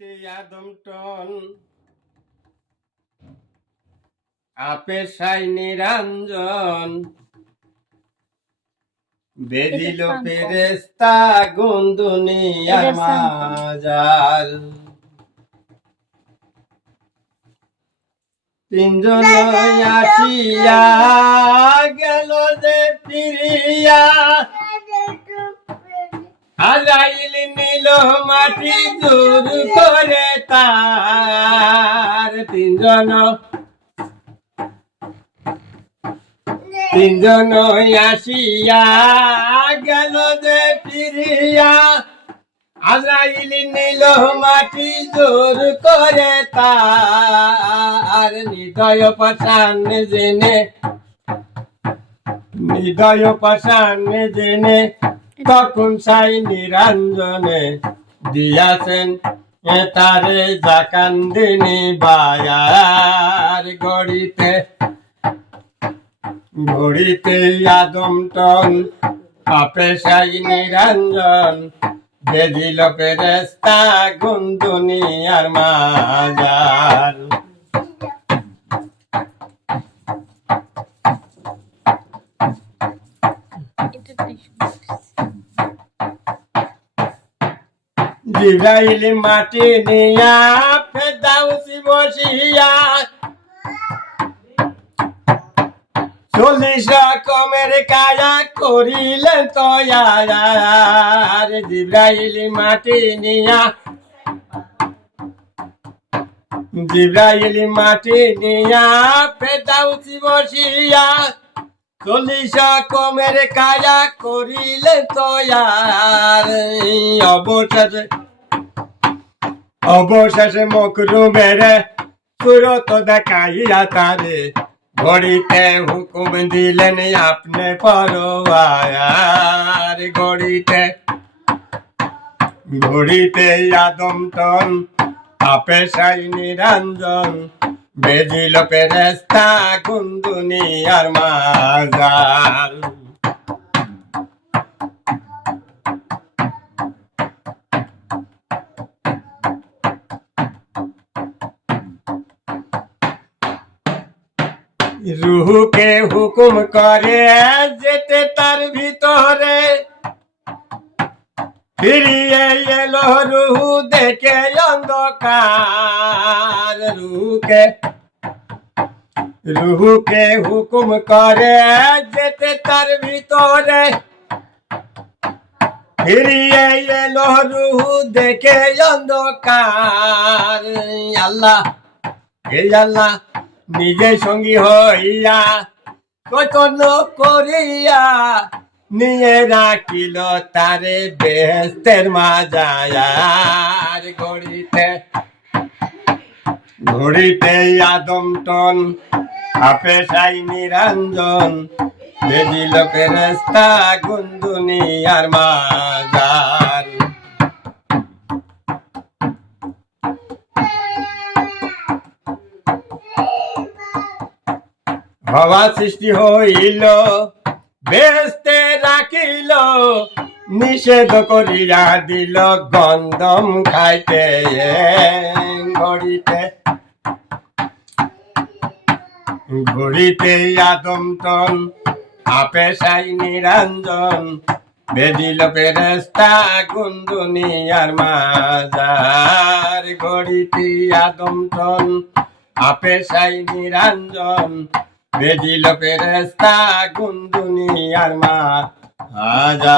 গড়িতে আদমটন আপে সাই নিরঞ্জন বেদিল ফেরেস্তা গুন্দুনিয়ার মাজার তিনজন আসিয়া গেল যে ফিরিয়া আজাইল নীল মাটি জোর করে তার তিনজন আসিয়া গেল যে ফিরিয়া আজাইল নীল মাটি জোর করে তার হৃদয় পাষাণ জেনে তখন সাই নিরঞ্জনে দিয়াছেন তারে জাকান্দিনী বায়ার গড়িতে আদমটন আপে সাই নিরঞ্জন বেদিল ফেরেস্তা গুন্দুনিয়ার মাজার জিব্রাইল মাটি নিয়া ফেরদাউসি বসিয়া 40 রকমের কায়া করিলেন তয়ার জিব্রাইল মাটি নিয়া ফেরদাউসি বসিয়া 40 রকমের কায়া করিলেন তয়ার অবশেষে মকরুমের সুরত দেখাইয়া তারে গড়িতে হুকুম দিলেন আপনি পরোয়ার গড়িতে আদমটন আপে সাই নিরঞ্জন বেদিল ফেরেস্তা গুন্দুনিয়ার মাজার রুহুকে হুকুম করে যেতে তার ভিতরে ফিরিয়ে এলো রুহু দেখে অন্ধকার রুহুকে হুকুম করে যেতে তার ভিতরে ফিরিয়ে এলো রুহু দেখে অন্ধকার আল্লাহ নিজে সঙ্গী হইয়া কতন করিয়া নিয়ে রাখিল তারে বেহেস্তের মাজার গড়িতে আদমটন আপে সাই নিরঞ্জন বেদিল ফেরেস্তা গুন্দুনিয়ার মাজার হওয়া সৃষ্টি হইল বেহেস্তে রাখিল নিষেধ করিয়া দিল গন্ধম খাইতে গড়িতে আদমটন আপে সাই নিরঞ্জন বেদিল ফেরেস্তা গুন্দুনিয়ার মাজার গড়িতে আদমটন আপে সাই নিরঞ্জন বেদিল ফেরেস্তা গুন্দুনিয়ার মাজার